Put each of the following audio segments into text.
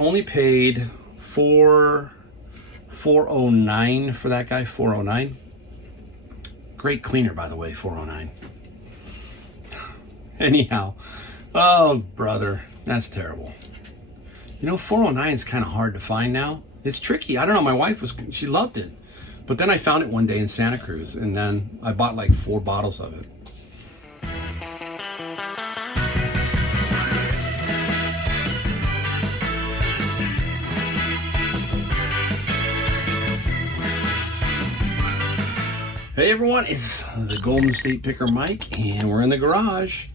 Only paid $409 for that guy. $409. Great cleaner, by the way. $409. Anyhow, oh brother, that's terrible. You know, $409 is kind of hard to find now. It's tricky. I don't know. My wife she loved it, but then I found it one day in Santa Cruz, and then I bought like 4 bottles of it. Hey everyone, it's the Golden State Picker Mike, and we're in the garage.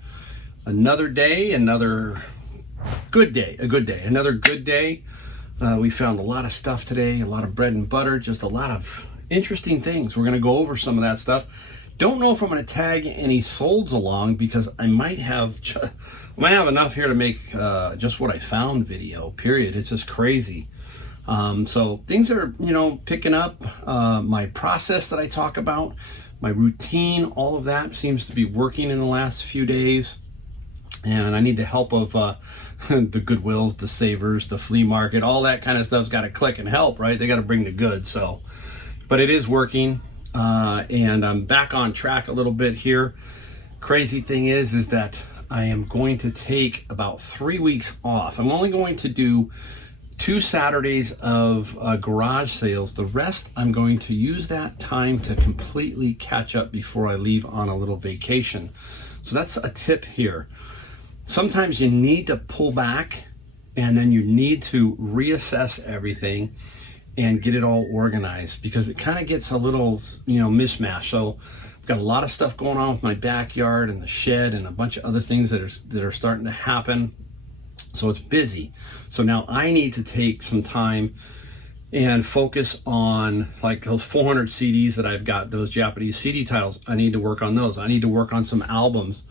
Another day, another good day, another good day. We found a lot of stuff today, a lot of bread and butter, just a lot of interesting things. We're going to go over some of that stuff. Don't know if I'm going to tag any solds along because I might have enough here to make just what I found video, period. It's just crazy. So things are, picking up. My process that I talk about, my routine, all of that seems to be working in the last few days. And I need the help of the Goodwills, the Savers, the Flea Market, all that kind of stuff's got to click and help, right? They got to bring the goods. So, but it is working, and I'm back on track a little bit here. Crazy thing is that I am going to take about 3 weeks off. I'm only going to do 2 Saturdays of garage sales. The rest, I'm going to use that time to completely catch up before I leave on a little vacation. So that's a tip here. Sometimes you need to pull back, and then you need to reassess everything and get it all organized, because it kind of gets a little, mishmash. So I've got a lot of stuff going on with my backyard and the shed and a bunch of other things that are starting to happen. So it's busy. So now I need to take some time and focus on like those 400 CDs that I've got, those Japanese CD titles. I need to work on those. I need to work on some albums.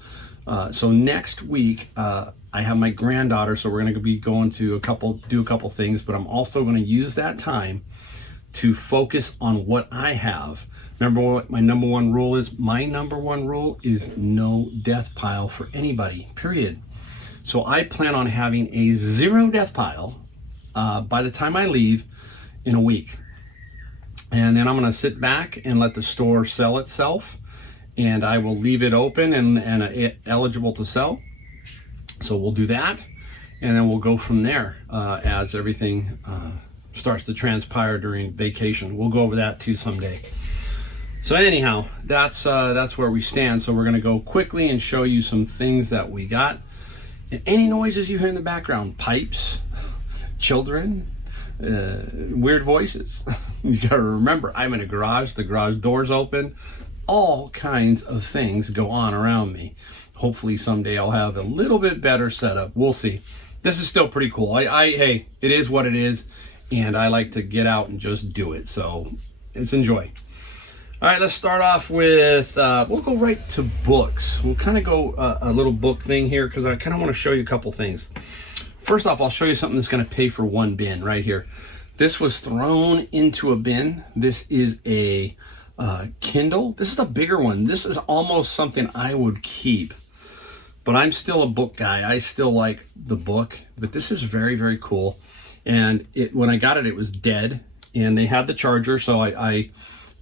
So next week, I have my granddaughter, so we're going to be going to do a couple things, but I'm also going to use that time to focus on what I have. Remember what my number one rule is? My number one rule is no death pile for anybody, period. So I plan on having a 0 death pile by the time I leave in a week. And then I'm going to sit back and let the store sell itself, and I will leave it open and eligible to sell. So we'll do that, and then we'll go from there as everything starts to transpire during vacation. We'll go over that too someday. So anyhow, that's where we stand. So we're going to go quickly and show you some things that we got. And any noises you hear in the background, pipes, children, weird voices, you got to remember, I'm in a garage. The garage door's open. All kinds of things go on around me. Hopefully someday I'll have a little bit better setup. We'll see. This is still pretty cool. Hey, it is what it is, and I like to get out and just do it. So let's enjoy. All right, let's start off with, we'll go right to books. We'll kind of go a little book thing here because I kind of want to show you a couple things. First off, I'll show you something that's going to pay for one bin right here. This was thrown into a bin. This is a Kindle. This is a bigger one. This is almost something I would keep, but I'm still a book guy. I still like the book, but this is very, very cool. And when I got it, it was dead, and they had the charger, so I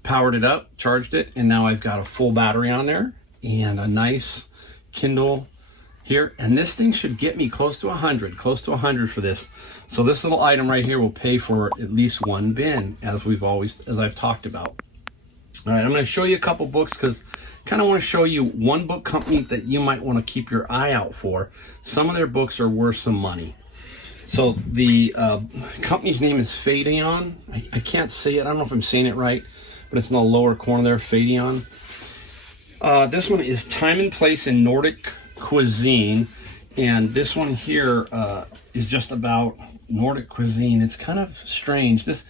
powered it up, charged it, and now I've got a full battery on there and a nice Kindle here. And this thing should get me close to 100 for this. So this little item right here will pay for at least one bin, as I've talked about. All right, I'm going to show you a couple books because I kind of want to show you one book company that you might want to keep your eye out for. Some of their books are worth some money. So the company's name is Fadeon. I can't say it. I don't know if I'm saying it right, but it's in the lower corner there, Fadeon. This one is Time and Place in Nordic Cuisine, and this one here is just about Nordic cuisine. It's kind of strange. This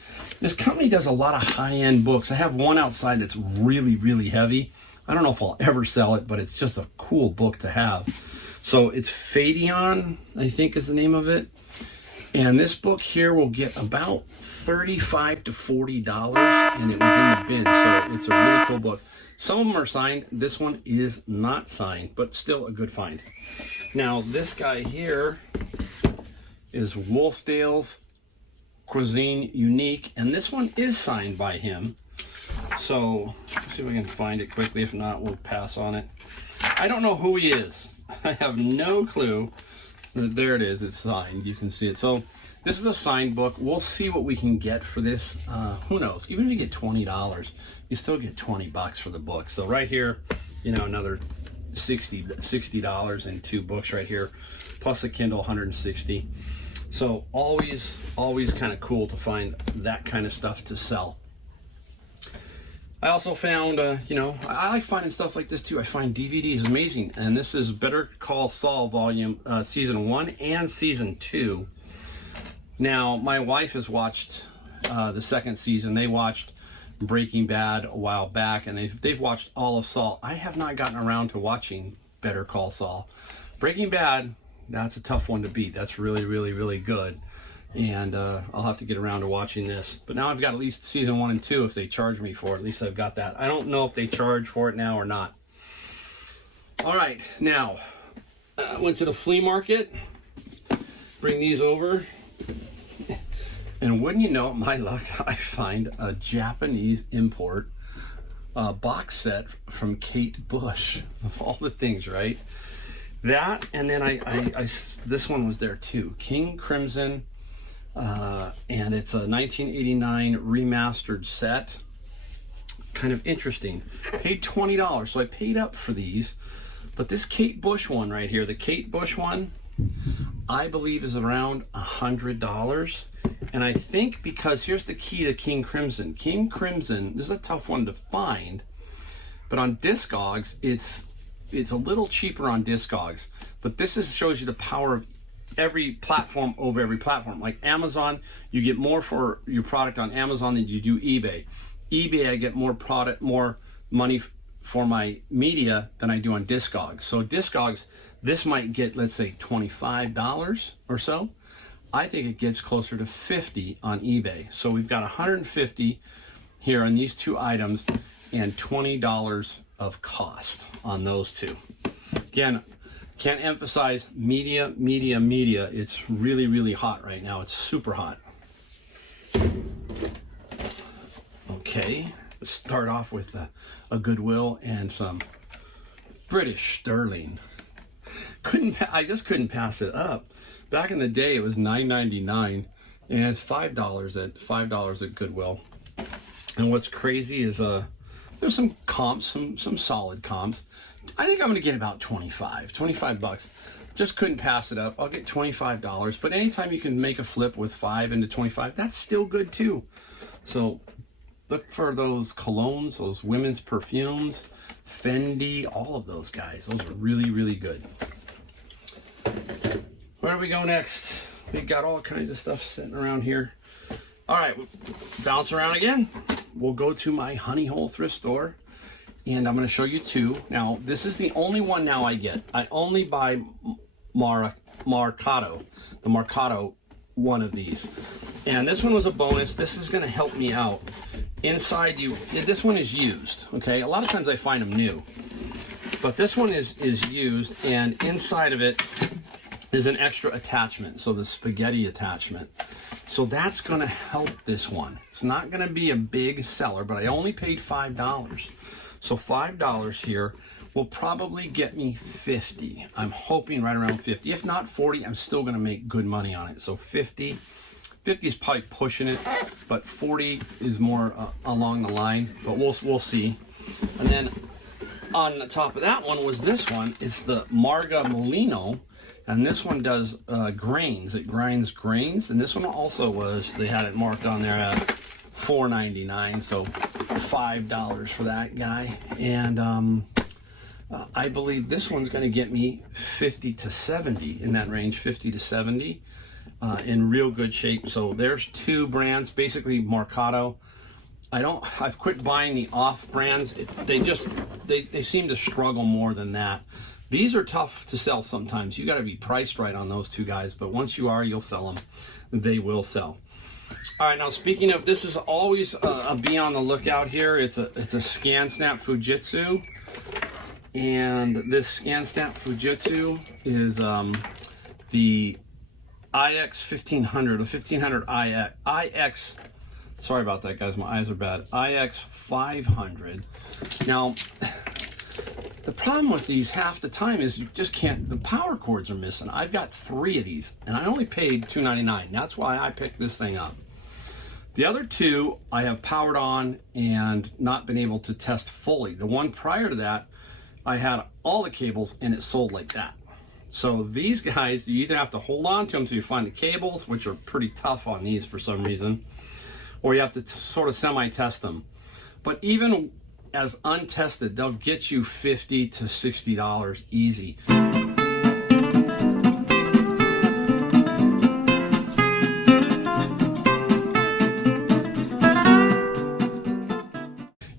company does a lot of high-end books. I have one outside that's really, really heavy. I don't know if I'll ever sell it, but it's just a cool book to have. So it's Fadeon, I think is the name of it. And this book here will get about $35 to $40, and it was in the bin, so it's a really cool book. Some of them are signed. This one is not signed, but still a good find. Now, this guy here is Wolfdale's Cuisine Unique, and this one is signed by him. So let's see if we can find it quickly. If not, we'll pass on it. I don't know who he is. I have no clue. There it is. It's signed. You can see it. So this is a signed book. We'll see what we can get for this. Who knows? Even if you get $20, you still get $20 for the book. So right here, you know, another $60 and 2 books right here, plus a Kindle, $160. So always kind of cool to find that kind of stuff to sell. I also found, you know, I like finding stuff like this too. I find DVDs amazing, and this is Better Call Saul volume season 1 and season 2. Now, my wife has watched the second season. They watched Breaking Bad a while back, and they've watched all of Saul. I have not gotten around to watching Better Call Saul. Breaking Bad, that's a tough one to beat. That's really, really, really good. And I'll have to get around to watching this. But now I've got at least season 1 and 2 if they charge me for it. At least I've got that. I don't know if they charge for it now or not. All right, now, went to the flea market. Bring these over. And wouldn't you know, my luck, I find a Japanese import box set from Kate Bush, of all the things, right? That, and then I this one was there too. King Crimson. And it's a 1989 remastered set. Kind of interesting. Paid $20, so I paid up for these. But this Kate Bush one right here, the Kate Bush one, I believe is around $100. And I think because here's the key to King Crimson. King Crimson, this is a tough one to find, but on Discogs, it's a little cheaper on Discogs. But this shows you the power of every platform over every platform. Like Amazon, you get more for your product on Amazon than you do eBay. eBay, I get more money for my media than I do on Discogs. So Discogs, this might get, let's say, $25 or so. I think it gets closer to $50 on eBay. So we've got $150 here on these 2 items and $20 of cost on those 2. Again, can't emphasize media. It's really, really hot right now. It's super hot. Okay, let's start off with a Goodwill and some British sterling. I just couldn't pass it up. Back in the day, it was $9.99, and it's $5 at Goodwill. And what's crazy is there's some comps, some solid comps. I think I'm going to get about $25 bucks. Just couldn't pass it up. I'll get $25. But anytime you can make a flip with 5 into 25, that's still good too. So look for those colognes, those women's perfumes, Fendi, all of those guys. Those are really, really good. Where do we go next? We got all kinds of stuff sitting around here. All right, bounce around again. We'll go to my Honey Hole thrift store. And I'm going to show you 2. Now, this is the only one now I get. I only buy Marcato, the Marcato one of these. And this one was a bonus. This is going to help me out. Inside this one is used, okay? A lot of times I find them new. But this one is used, and inside of it is an extra attachment, so the spaghetti attachment. So that's going to help this one. It's not going to be a big seller, but I only paid $5. So $5 here will probably get me 50. I'm hoping right around 50. If not 40, I'm still going to make good money on it. So 50 is probably pushing it, but 40 is more along the line. But we'll see. And then on the top of that one was this one. It's the Marga Molino, and this one does grains. It grinds grains, and this one also they had it marked on there at $4.99. So $5 for that guy. And I believe this one's going to get me 50 to 70 in that range, 50 to 70 in real good shape. So there's 2 brands, basically Marcato. I've quit buying the off brands. They seem to struggle more than that. These are tough to sell sometimes. You got to be priced right on those 2 guys, but once you are, you'll sell them. They will sell. All right, now speaking of, this is always a be on the lookout here. It's a ScanSnap Fujitsu, and this ScanSnap Fujitsu is the IX 1500, a 1500 IX. Sorry about that, guys. My eyes are bad. IX 500. Now, the problem with these half the time is you just can't, the power cords are missing. I've got 3 of these, and I only paid $2.99. That's why I picked this thing up. The other 2 I have powered on and not been able to test fully. The one prior to that, I had all the cables and it sold like that. So these guys, you either have to hold on to them till you find the cables, which are pretty tough on these for some reason, or you have to sort of semi-test them. But even as untested, they'll get you $50 to $60 easy.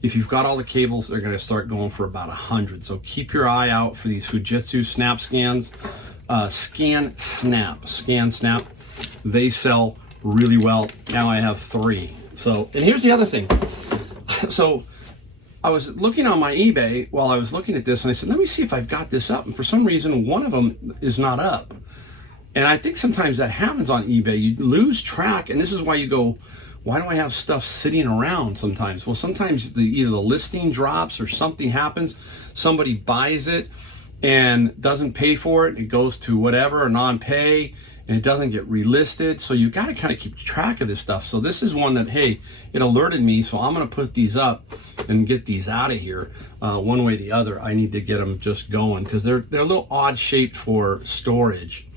If you've got all the cables, they're gonna start going for about 100. So keep your eye out for these Fujitsu snap scans. Scan Snap. They sell really well. Now I have 3. So, and here's the other thing. So I was looking on my eBay while I was looking at this, and I said, let me see if I've got this up. And for some reason, one of them is not up. And I think sometimes that happens on eBay. You lose track, and this is why you go, why do I have stuff sitting around sometimes? Well, sometimes either the listing drops or something happens. Somebody buys it and doesn't pay for it. It goes to whatever, a non-pay, and it doesn't get relisted. So you got to kind of keep track of this stuff. So this is one that, hey, it alerted me. So I'm going to put these up and get these out of here. One way or the other, I need to get them just going because they're a little odd shaped for storage.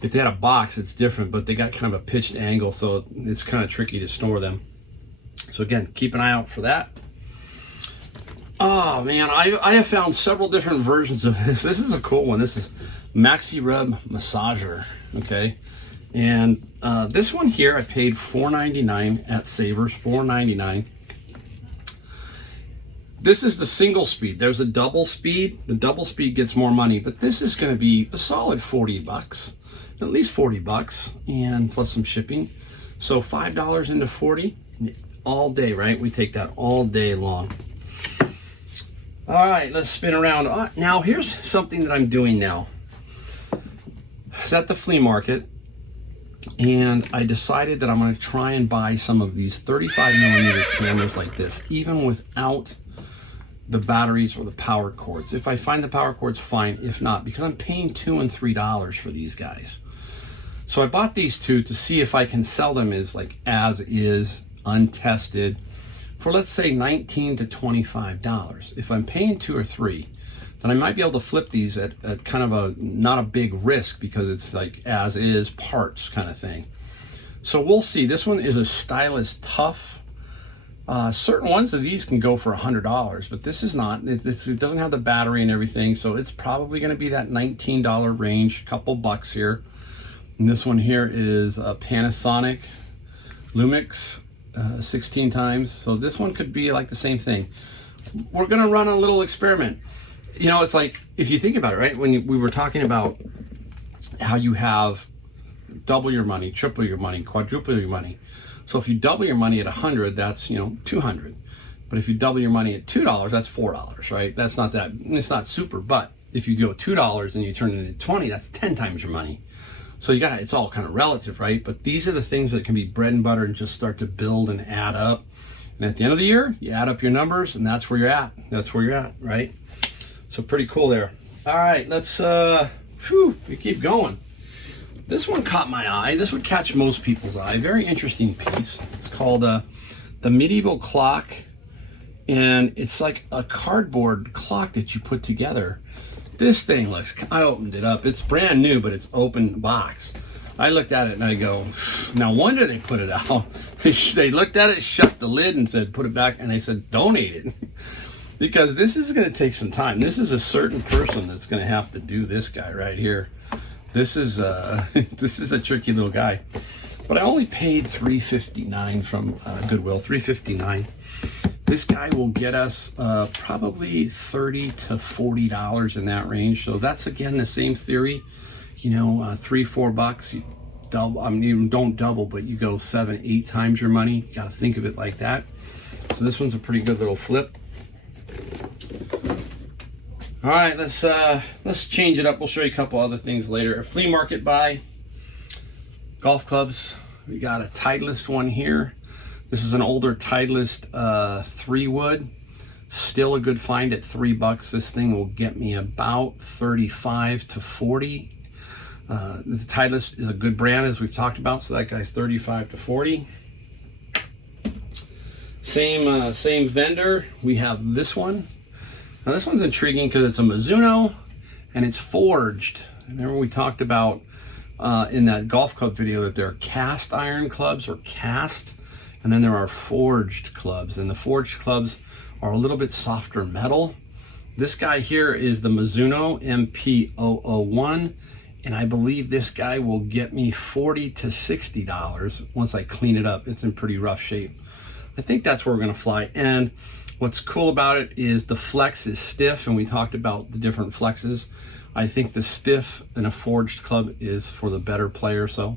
If they had a box, it's different, but they got kind of a pitched angle, so it's kind of tricky to store them. So again, keep an eye out for that. Oh man, I have found several different versions of this. This is a cool one. This is Maxi Rub Massager, okay? And this one here, I paid $4.99 at Savers, $4.99. This is the single speed. There's a double speed. The double speed gets more money, but this is gonna be a solid 40 bucks. At least 40 bucks and plus some shipping. So $5 into 40 all day, right? We take that all day long. All right, let's spin around. Now here's something that I'm doing now. I was at the flea market and I decided that I'm gonna try and buy some of these 35mm cameras like this, even without the batteries or the power cords. If I find the power cords, fine. If not, because I'm paying $2 and $3 for these guys. So I bought these 2 to see if I can sell them as is, untested, for let's say $19 to $25. If I'm paying 2 or 3, then I might be able to flip these at kind of a, not a big risk because it's like as is parts kind of thing. So we'll see. This one is a Stylus Tough. Certain ones of these can go for $100, but this is not. It doesn't have the battery and everything, so it's probably going to be that $19 range, a couple bucks here. And this one here is a Panasonic Lumix 16 times. So this one could be like the same thing. We're going to run a little experiment. You know, it's like, if you think about it, right? When we were talking about how you have double your money, triple your money, quadruple your money. So if you double your money at 100, that's, 200. But if you double your money at $2, that's $4, right? That's not that, it's not super, but if you go $2 and you turn it into 20, that's 10 times your money. So it's all kind of relative, right? But these are the things that can be bread and butter and just start to build and add up. And at the end of the year, you add up your numbers and that's where you're at. That's where you're at, right? So pretty cool there. All right, let's, we keep going. This one caught my eye. This would catch most people's eye. Very interesting piece. It's called the Medieval Clock. And it's like a cardboard clock that you put together. This thing looks, I opened it up. It's brand new, but it's open box. I looked at it and I go, no wonder they put it out. They looked at it, shut the lid and said, put it back. And they said, donate it. Because this is going to take some time. This is a certain person that's going to have to do this guy right here. This is this is a tricky little guy. But I only paid $3.59 from Goodwill, $3.59. This guy will get us probably $30 to $40 in that range. So that's again the same theory. $3, $4. You double. I mean, you don't double, but you go 7, 8 times your money. You got to think of it like that. So this one's a pretty good little flip. All right, let's change it up. We'll show you a couple other things later. A flea market buy. golf clubs. We got a Titleist one here. This is an older Titleist 3-wood. Still a good find at $3. This thing will get me about 35 to 40. The Titleist is a good brand, as we've talked about, so that guy's 35 to 40. Same vendor. We have this one. Now this one's intriguing because it's a Mizuno and it's forged. Remember we talked about in that golf club video that there are cast iron clubs, or cast, and then there are forged clubs, and the forged clubs are a little bit softer metal. This guy here is the Mizuno MP001, and I believe this guy will get me $40 to $60 once I clean it up. It's in pretty rough shape. I think that's where we're gonna fly. And what's cool about it is the flex is stiff, and we talked about the different flexes. I think the stiff in a forged club is for the better player, so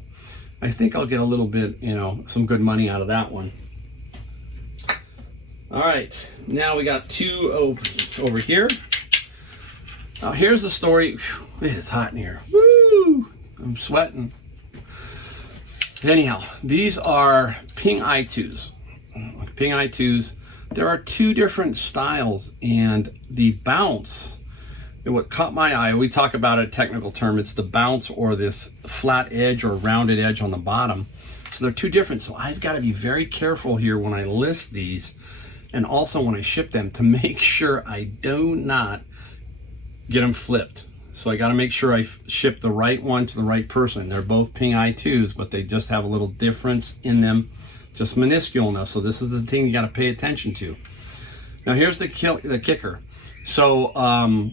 I think I'll get a little bit, you know, some good money out of that one. All right, now we got two over here. Now here's the story. Whew, it is hot in here. Woo! I'm sweating. Anyhow, these are Ping I2s. Ping I2s. There are two different styles, and the bounce, what caught my eye, we talk about a technical term, it's the bounce or this flat edge or rounded edge on the bottom. So they're two different. So I've got to be very careful here when I list these, and also when I ship them, to make sure I do not get them flipped. So I got to make sure I ship the right one to the right person. They're both Ping I2s, but they just have a little difference in them, just minuscule enough. So this is the thing you got to pay attention to. Now here's the kicker. So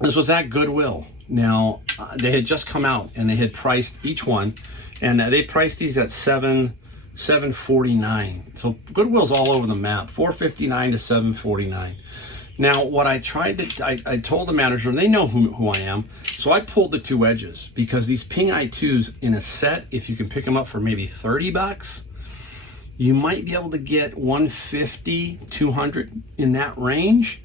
this was at Goodwill. Now they had just come out and they had priced each one, and they priced these at $749. So Goodwill's all over the map, $459 to $749. Now what I tried to, I told the manager, and they know who I am, so I pulled the two edges, because these Ping I2s in a set, if you can pick them up for maybe $30, you might be able to get 150, 200 in that range.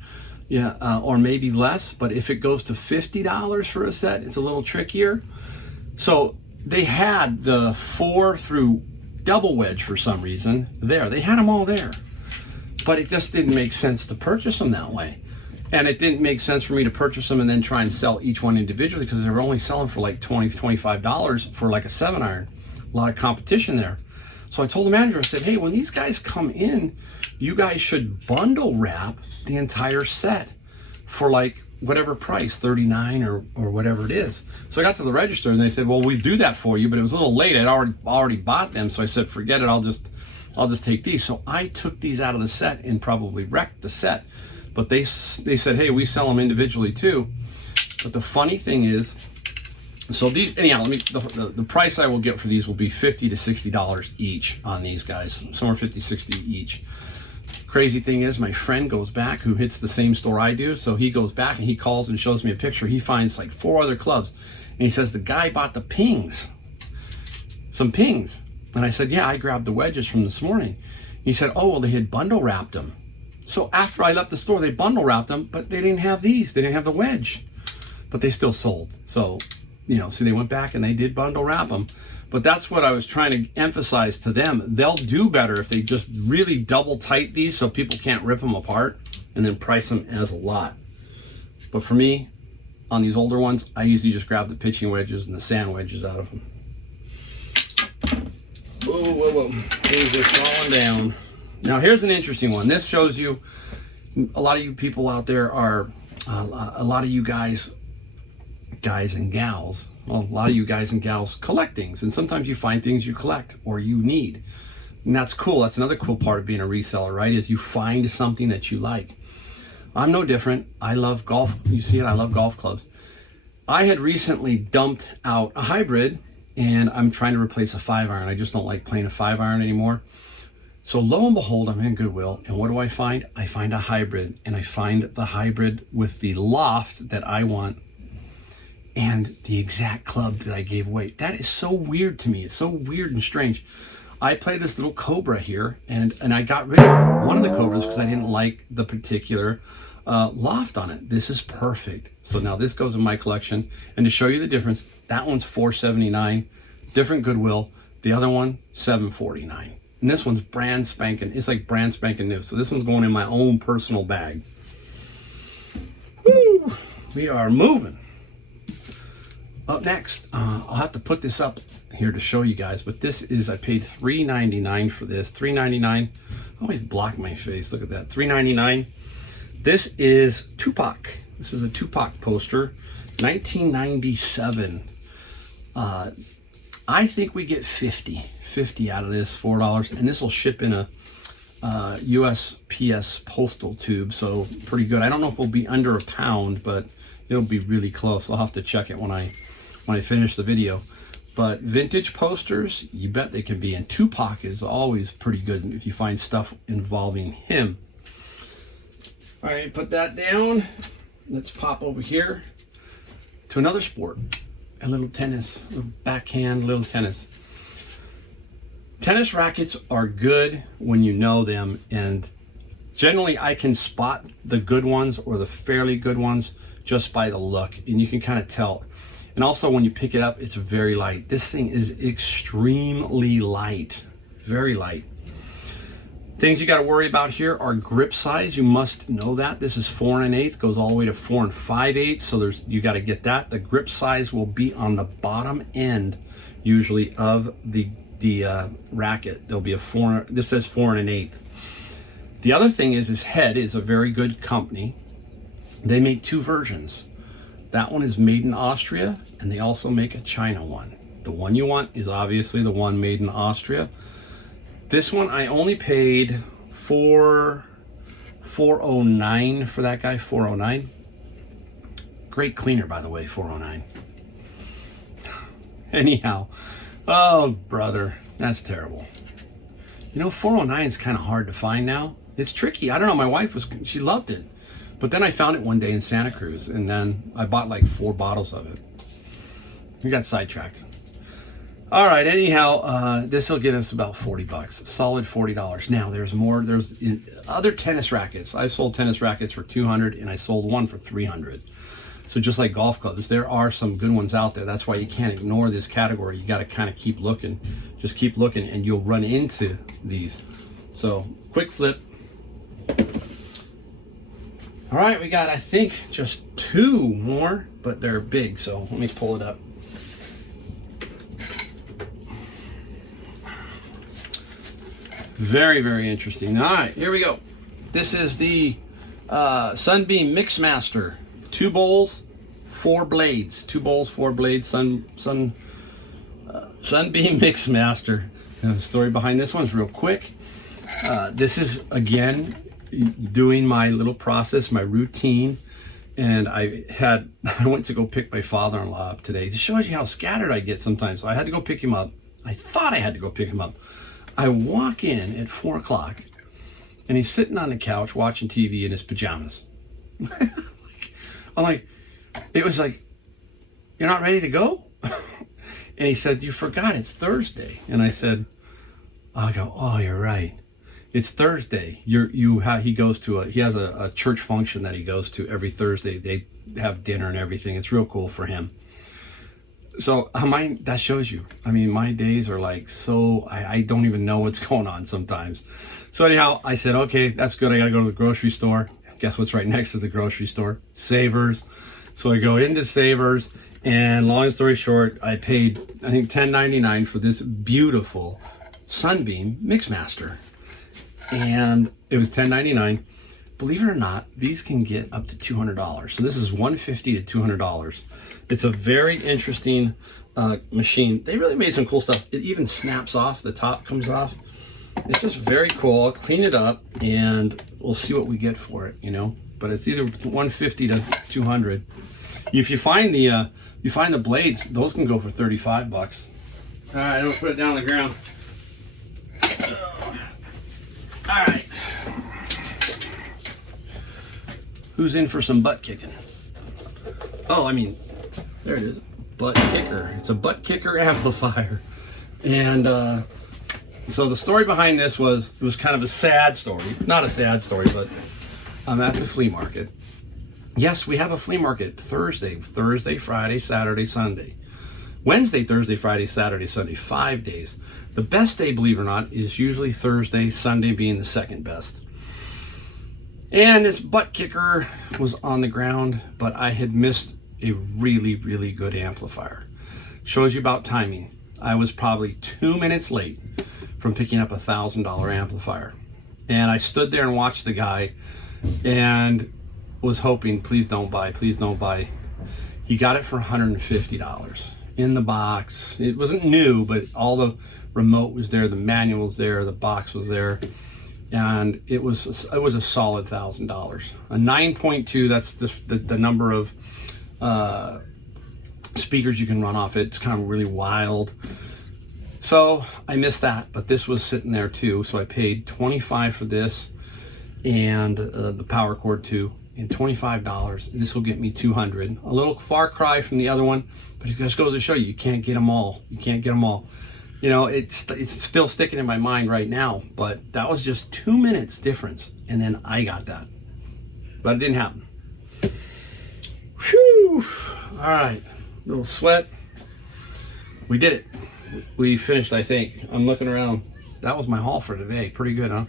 Yeah, or maybe less, but if it goes to $50 for a set, it's a little trickier. So they had the 4 through double wedge for some reason there. They had them all there, but it just didn't make sense to purchase them that way. And it didn't make sense for me to purchase them and then try and sell each one individually, because they were only selling for like $20, $25 for like a 7-iron. A lot of competition there. So I told the manager, I said, hey, when these guys come in, you guys should bundle wrap the entire set for like whatever price, $39 or whatever it is. So I got to the register and they said, well, we do that for you, but it was a little late. I'd already bought them. So I said, forget it. I'll just take these. So I took these out of the set and probably wrecked the set. But they said, hey, we sell them individually too. But the funny thing is, so these, anyhow, the price I will get for these will be $50 to $60 each on these guys, somewhere $50, $60 each. Crazy thing is, my friend goes back, who hits the same store I do, so he goes back and he calls and shows me a picture. He finds like 4 other clubs, and he says the guy bought the pings, some pings. And I said, yeah, I grabbed the wedges from this morning. He said, oh, well, they had bundle wrapped them. So after I left the store, they bundle wrapped them, but they didn't have these. They didn't have the wedge, but they still sold. So, you know, so they went back and they did bundle wrap them. But that's what I was trying to emphasize to them. They'll do better if they just really double tight these so people can't rip them apart, and then price them as a lot. But for me, on these older ones, I usually just grab the pitching wedges and the sand wedges out of them. Whoa, whoa, whoa. Things are falling down. Now here's an interesting one. This shows you, a lot of you people out there are, a lot of you guys and gals, well, a lot of you guys and gals collect things, and sometimes you find things you collect or you need, and that's cool. That's another cool part of being a reseller, right? Is you find something that you like. I'm no different. I love golf. You see it, I love golf clubs. I had recently dumped out a hybrid, and I'm trying to replace a 5-iron. I just don't like playing a 5-iron anymore. So lo and behold, I'm in Goodwill, and what do I find? I find a hybrid, and I find the hybrid with the loft that I want, and the exact club that I gave away. That is so weird to me. It's so weird and strange. I play this little Cobra here, and I got rid of one of the Cobras because I didn't like the particular loft on it. This is perfect. So now this goes in my collection, and to show you the difference, that one's $479. different Goodwill. The other one, $7.49. And this one's brand spanking. It's like brand spanking new. So this one's going in my own personal bag. Woo! We are moving. Up next, I'll have to put this up here to show you guys, but this is, I paid $3.99 for this. $3.99. I always block my face. Look at that. $3.99. This is Tupac. This is a Tupac poster. 1997. I think we get 50 out of this, $4, and this will ship in a USPS postal tube, so pretty good. I don't know if it'll be under £1, but it'll be really close. I'll have to check it when I finish the video. But vintage posters, you bet they can be, and Tupac is always pretty good if you find stuff involving him. All right, put that down. Let's pop over here to another sport. A little tennis, a little backhand, little tennis. Tennis rackets are good when you know them, and generally I can spot the good ones or the fairly good ones just by the look, and you can kind of tell. And also when you pick it up, it's very light. This thing is extremely light, very light. Things you got to worry about here are grip size. You must know that. This is 4 1/8, goes all the way to 4 5/8. So you got to get that. The grip size will be on the bottom end, usually, of the racket. There'll be a 4. This says 4 1/8. The other thing is Head is a very good company. They make 2 versions. That one is made in Austria, and they also make a China one. The one you want is obviously the one made in Austria. This one I only paid $4.09 for that guy. $4.09. Great cleaner, by the way. $4.09. Anyhow, oh brother, that's terrible. You know, $4.09 is kind of hard to find now. It's tricky. I don't know. My wife she loved it, but then I found it one day in Santa Cruz, and then I bought like 4 bottles of it. We got sidetracked. All right, anyhow, this will get us about $40, solid $40. Now, there's more. There's other tennis rackets. I sold tennis rackets for $200, and I sold one for $300. So just like golf clubs, there are some good ones out there. That's why you can't ignore this category. You got to kind of keep looking. Just keep looking, and you'll run into these. So, quick flip. All right, we got, I think, just 2 more, but they're big, so let me pull it up. Very, very interesting. All right, here we go. This is the Sunbeam Mixmaster. 2 bowls, 4 blades. 2 bowls, 4 blades. Sunbeam Mixmaster. And the story behind this one's real quick. This is, again, doing my little process, my routine. And I went to go pick my father-in-law up today. It shows you how scattered I get sometimes. So I had to go pick him up. I thought I had to go pick him up. I walk in at 4 o'clock, and he's sitting on the couch watching TV in his pajamas. I'm like, it was like, you're not ready to go? And he said, you forgot it's Thursday. And I said, oh, you're right. It's Thursday. He has a church function that he goes to every Thursday. They have dinner and everything. It's real cool for him. So that shows you. I mean, my days are like I don't even know what's going on sometimes. So anyhow, I said, okay, that's good. I got to go to the grocery store. Guess what's right next to the grocery store? Savers. So I go into Savers, and long story short, I paid, I think, $10.99 for this beautiful Sunbeam Mixmaster. And it was $10.99. Believe it or not, these can get up to $200. So this is $150 to $200. It's a very interesting machine. They really made some cool stuff. It even snaps off. The top comes off. It's just very cool. I'll clean it up, and we'll see what we get for it, you know. But it's either $150 to $200. If you find the blades, those can go for $35. All right, I'm gonna put it down on the ground. All right. Who's in for some butt kicking? Oh, I mean, there it is. Butt kicker. It's a butt kicker amplifier. And so the story behind this was kind of a sad story. Not a sad story, but I'm at the flea market. Yes, we have a flea market Thursday, Friday, Saturday, Sunday. Wednesday, Thursday, Friday, Saturday, Sunday, 5 days. The best day, believe it or not, is usually Thursday, Sunday being the second best. And this butt kicker was on the ground, but I had missed a really, really good amplifier. Shows you about timing. I was probably 2 minutes late from picking up a $1,000 amplifier. And I stood there and watched the guy and was hoping, please don't buy, please don't buy. He got it for $150 in the box. It wasn't new, but all the remote was there, the manual was there, the box was there, and it was a solid $1,000. A 9.2, that's the number of speakers you can run off it. It's kind of really wild. So I missed that, but this was sitting there too. So I paid $25 for this and the power cord too, and $25. This will get me $200. A little far cry from the other one, but it just goes to show you, you can't get them all. You can't get them all. You know, it's still sticking in my mind right now, but that was just 2 minutes difference, and then I got that. But it didn't happen. Whew. All right, little sweat. We did it. We finished, I think. I'm looking around. That was my haul for today. Pretty good, huh?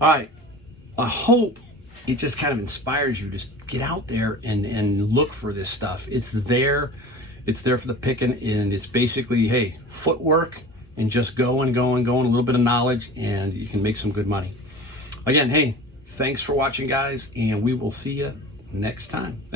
All right. I hope it just kind of inspires you to get out there and look for this stuff. It's there. It's there for the picking, and it's basically, hey, footwork, and just go and go and go, and a little bit of knowledge, and you can make some good money. Again, hey, thanks for watching, guys, and we will see you next time.